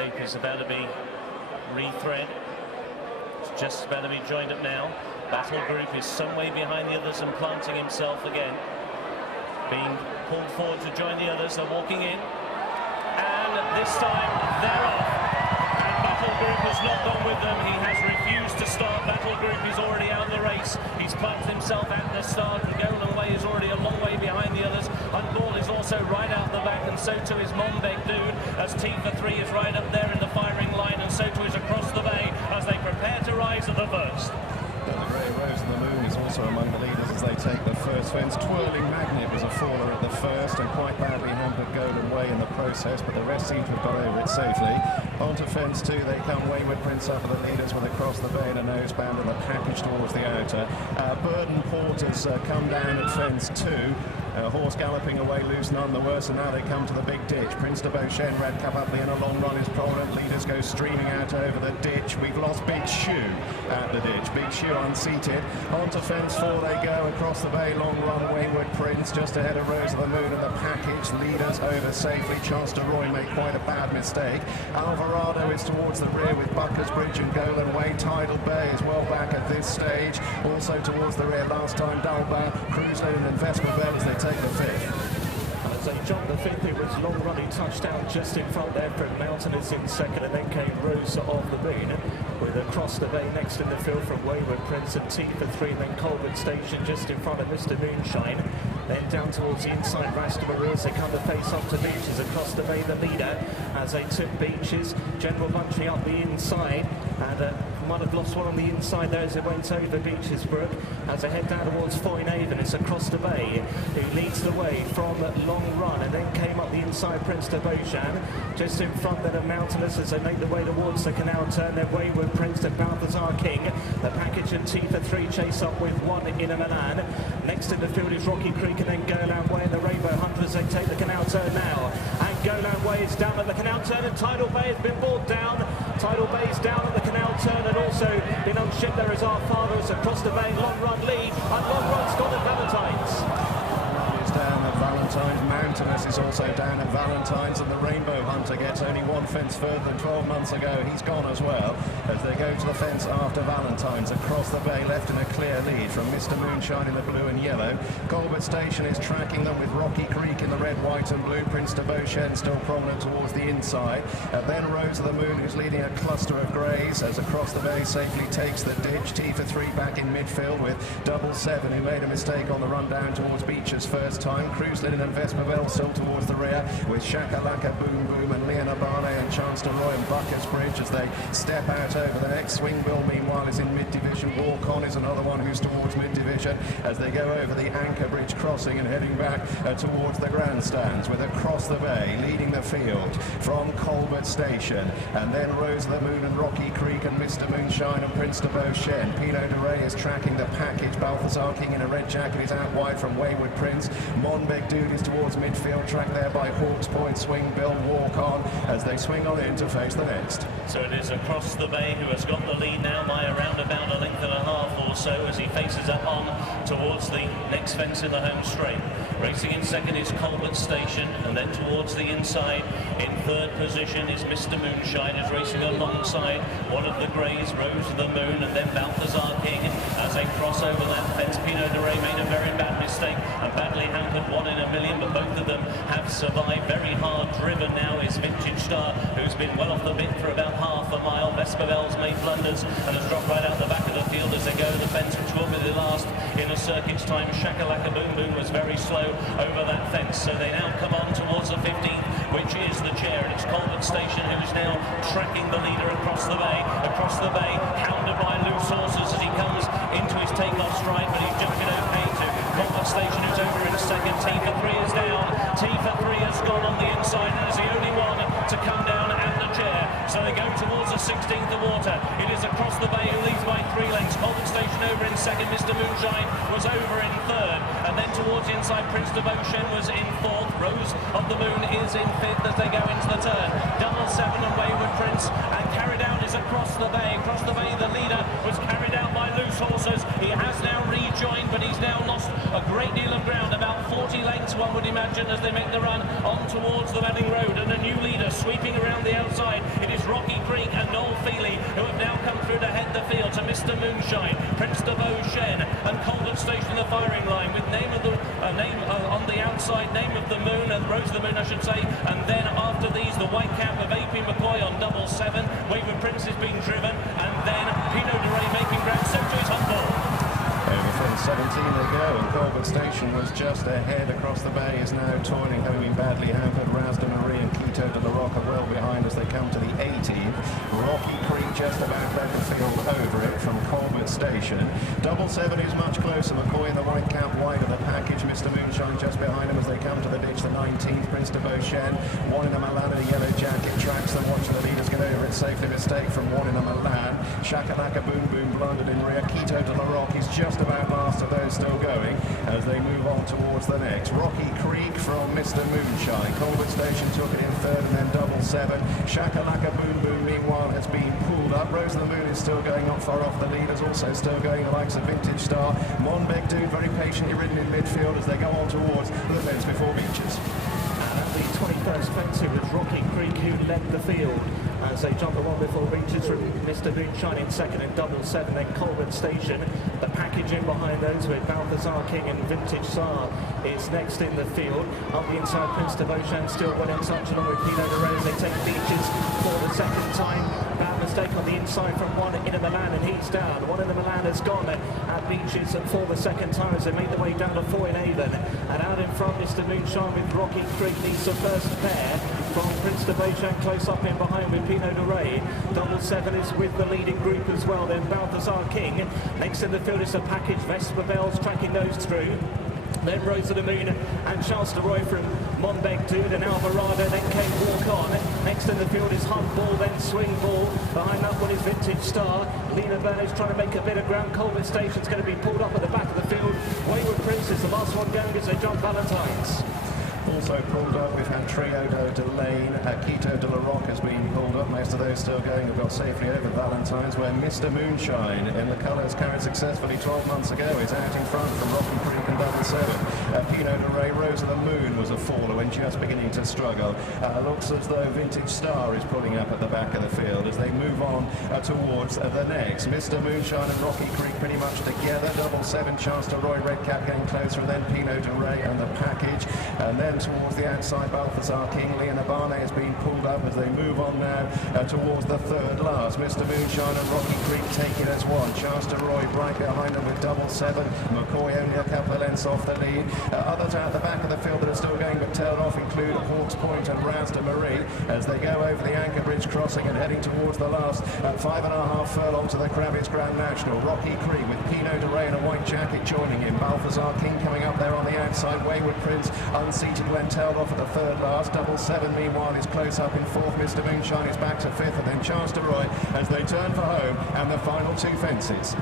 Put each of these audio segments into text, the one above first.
tape is about to be rethread. It's just about to be joined up now. Battle Group is some way behind the others and planting himself again. Being pulled forward to join the others. They're walking in. And this time they're off. And Battle Group has not gone with them. He has refused to start. Battle Group is already out of the race. He's planted himself at the start. And Golden Way is already a long way behind the others. And Ball is also right out the back, and so too is Monbeg Dude, as T3 is right up there in the firing line, and so too is Across the Bay as they prepare to rise at the first. The Grey Rose and the Moon is also among the leaders as they take the first fence. Twirling Magnet was a faller at the first and quite badly hampered Golden Way in the process, but the rest seem to have got over it safely. Onto fence 2 they come. Wayward Prince up for the leaders with Across the Bay and a noseband and the package towards the outer. Burden Porters come down at fence 2. Horse galloping away loose, none the worse, and now they come to the big ditch. Prince de Beauchesne, Red Cup up in a long run is prominent. Leaders go streaming out over the ditch. We've lost Big Shoe at the ditch. Big Shoe unseated. Onto fence 4 they go. Across the Bay, long run, Wayward Prince just ahead of Rose of the Moon and the package. Leaders over safely. Chance de Roy made quite a bad mistake. Alvarado is towards the rear with Buckers Bridge and Golden Way. Tidal Bay is well back at this stage. Also towards the rear last time, Dalbar, Cruise Lane and Vesperville as they take the fifth. As they jumped the fifth, it was long running touchdown just in front there from Mountainous in second, and then came Rose of the Moon with Across the Bay next in the field from Wayward Prince and T3, and then Colbert Station just in front of Mr. Moonshine. Then down towards the inside, Rasta Marie as they come to face off to Beaches. Across the Bay, the leader as they took Beaches. General bunching up the inside, and might have lost one on the inside there as it went over Beaches Brook. As they head down towards Foynaven, it's Across the Bay who leads the way from long run, and then came up the inside Prince de Beauchesne. Just in front then of Mountainous as they make the way towards the canal turn. Then Wayward Prince to Balthazar King. The package and T3 chase up with one in a Milan. Next in the field is Rocky Creek and then Golan Way and the Rainbow Hunters. They take the canal turn now. And Golan Way is down at the canal turn, and Tidal Bay has been brought down. Tidal Bay is down at the canal turn and also been unshipped. There is Our Father as Across the Bay, long run lead, and long run's gone at Valentine's. Down at Valentine's. Mountainous is also down at Valentine's, and the Rainbow Hunter gets only one fence further than 12 months ago. He's gone as well as they go to the fence after Valentine's. Across the Bay left in a clear lead from Mr. Moonshine in the blue and yellow. Colbert Station is tracking them with Rocky Creek in the red, white and blue. Prince de Beauchesne still prominent towards the inside. Then Rose of the Moon who's leading a cluster of greys as Across the Bay safely takes the ditch. T3 back in midfield with 7 who made a mistake on the run down towards Beaches first time. Cruise Linen and Vesperville still towards the rear with Shakalaka Boom Boom and Leona Barney and Chance de Roy and Buckers Bridge as they step out over the next. Swingbill meanwhile is in mid-division. Walk On is another one who's towards mid-division as they go over the Anchor Bridge crossing and heading back towards the grandstands with Across the Bay leading the field from Colbert Station, and then Rose of the Moon and Rocky Creek and Mr. Moonshine and Prince de Beauchesne. Pineau de Ray is tracking the package. Balthazar King in a red jacket is out wide from Wayward Prince. Monbeg Dude is towards midfield, tracked there by Hawks Point. Swing Bill, Walk On as they swing on in to face the next. So it is Across the Bay who has got the lead now by around about a length and a half or so as he faces up on towards the next fence in the home straight. Racing in second is Colbert Station, and then towards the inside in third position is Mr. Moonshine, is racing alongside one of the greys, Rose of the Moon, and then Balthazar King as they cross over that fence. Pineau de Ray made a very bad mistake and badly hampered, 1 in a million, but both of them have survived. Very hard driven now is Vintage Star, who's been well off the bit for about half a mile. Vespervelle's made blunders and has dropped right out the back of the field as they go to the fence, which will be the last in a circuit's time. Shakalaka Boom Boom was very slow over that fence, so they now come on towards the 15th, which is the chair, and it's Colbert Station who is now tracking the leader Across the Bay. Across the Bay, hounded by loose horses as he comes into his takeoff stride, but he's just been okay to Colbert Station, who's over in second. T3 is down. T3 has gone on the inside and is the only one to come down at the chair. So they go towards the 16th of water. It is Across the Bay who leads by 3 lengths. Colbert Station over in second. Mr. Moonshine was over in third. And then towards the inside, Prince de Beauchesne was in fourth. Rose of the Moon is in fifth as they go into the turn. 7 and Wayward Prince, and carried out is Across the Bay. Across the Bay, the leader was carried out by loose horses. He has now rejoined, but he's now lost a great deal of ground, about 40 lengths one would imagine, as they make the run on towards the Wedding Road, and a new leader sweeping around the outside. It is Moonshine, Prince de Beauchesne, and Colbert Station the firing line with name of the on the outside, Name of the Moon, and Rose of the Moon, I should say. And then after these, the white cap of AP McCoy on double 7. Wayward Prince is being driven, and then Pineau de Rey making ground. So to his humble. Over from 17 to go, and Colbert Station was just ahead across the bay, is now toiling, having been badly hampered. Raz de Marie and Quito de la Roca well behind as they come to the 18th. Rocky Creek just about led the field over it from Colbert Station. Double 7 is much closer. McCoy in the white cap wide of the package. Mr. Moonshine just behind him as they come to the ditch. The 19th, Prince de Beauchesne. One in a Milan in a yellow jacket tracks them, watching the leaders get over it safely. Mistake from one in a Milan. Shakalaka Boom Boom blundered in rear. Quito de la Roca is just about last of those still going as they move on towards the next. Rocky Creek from Mr. Moonshine. Colbert Station took it in third, and then double 7. Shakalaka Boom Boom meanwhile has been pulled up. Rose of the Moon is still going not far off the leaders, also still going the likes of Vintage Star. Monbeg Dude very patiently ridden in midfield as they go on towards the fence before Beaches. At the 21st fence, it was Rocky Creek who led the field as they jump along before Beaches from Mr. Moonshine in second and double 7, then Colbert Station. The package in behind those with Balthazar King and Vintage Star is next in the field. Up the inside, Prince de Beauchesne still well in touch along with Pineau de Rey as they take Beaches for the second time. Bad mistake on the inside from one in a Milan, and he's down. One in the Milan has gone at Beaches for the second time as they make their way down to 4 in Avon. And out in front, Mr. Moonshine with Rocky Creek leads the first pair from Prince de Beauchesne close up in behind with Pineau de Rey. Double 7 is with the leading group as well. Then Balthazar King. Next in the field is a package. Vesper Bells tracking those through. Then Rose of the Moon and Charles de Roy from Monbeg Dude and Alvarado. Then came Walk On. Next in the field is Hunt Ball, then Swing Ball. Behind that one is Vintage Star. Lena Burnage trying to make a bit of ground. Colbert Station's going to be pulled up at the back of the field. Wayward Prince is the last one going as they jump Valentine's. Also pulled up, we've had Trio de Lane. Quito de la Roca has been pulled up. Most of those still going have got safely over Valentine's, where Mr. Moonshine, in the colours carried successfully 12 months ago, is out in front from Rocky Creek and double 7. Pineau de Rey, Rose of the Moon was a faller when just beginning to struggle. Looks as though Vintage Star is pulling up at the back of the field as they move on towards the next. Mr. Moonshine and Rocky Creek pretty much together. Double 7, Chance de Roy, Red Cap getting closer, and then Pineau de Rey and the package. And then towards the outside, Balthazar King. Leon Abane has been pulled up as they move on now towards the third last. Mr. Moonshine and Rocky Creek take it as one. Chance de Roy right behind them with double 7. McCoy only a couple of lengths off the lead. Others out the back of the field that are still going but tailed off include Hawks Point and Raz de Marie as they go over the Anchor Bridge crossing and heading towards the last 5.5 furlong to the Crabbie's Grand National. Rocky Creek with Pineau de Rey in a white jacket joining him. Balthazar King coming up there on the outside. Wayward Prince unseated when tailed off at the third last. Double 7 meanwhile is close up in fourth. Mr. Moonshine is back to fifth, and then Chance de Roy as they turn for home and the final 2 fences.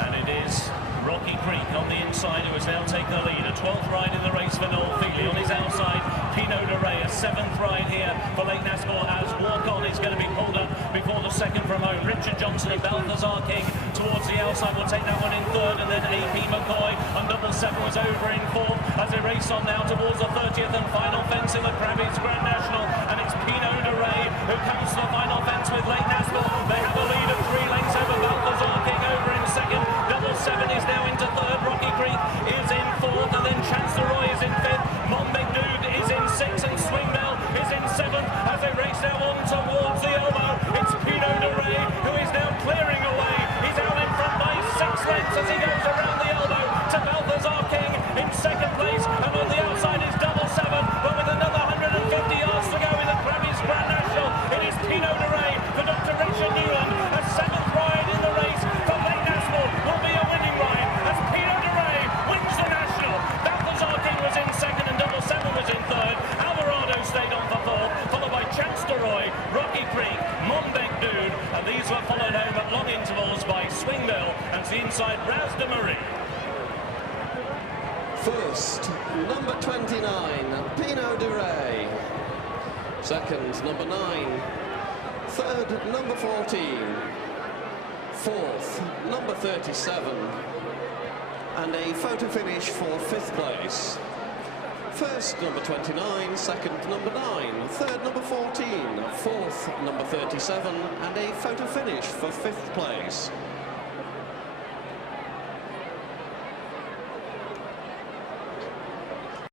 And it is Rocky Creek on the inside who has now taken the lead. A 12th ride in the race for Noel Feely. On his outside, Pineau de Rey, a 7th ride here for Lake Nasport as Walk On is going to be pulled up before the second from home. Richard Johnson and Balthazar King towards the outside will take that one in third, and then AP McCoy on double 7 was over in fourth as they race on now towards the 30th and final fence in the Crabbie's Grand National. And it's Pineau de Rey who comes to the final fence with Lake Nasport. They have a lead of 3 lengths over Balthazar King over in second. Double 7 is now into third. Rocky Creek is in fourth, and then Chance de Roy is in fifth. Monbeg Dude is in sixth, and Swing Bell is in seventh as they race now on towards the elbow. It's Pineau de Rey who is now clearing away. He's out in front by 6 lengths as he goes around the elbow to Balthazar King in second place, and on the outside is double 7, but with another 150 yards to go in the Crabbie's Grand National. It is Pineau de Rey for Dr. Richard Newland. A 7th ride in the race for Lake Nasport will be a winning ride as Pineau de Rey wins the National. Balthazar King was in second and double 7 was in third. Alvarado stayed on for fourth, followed by Chance de Roy, Rocky Creek, Monbeg Dude, and these were followed home at long intervals by Swing Bell and the inside Raz de Marie. First, number 29, Pineau de Rey. Second, number 9. Third, number 14. Fourth, number 37. And a photo finish for 5th place. First, number 29. Second, number 9. Third, number 14. Fourth, number 37. And a photo finish for 5th place.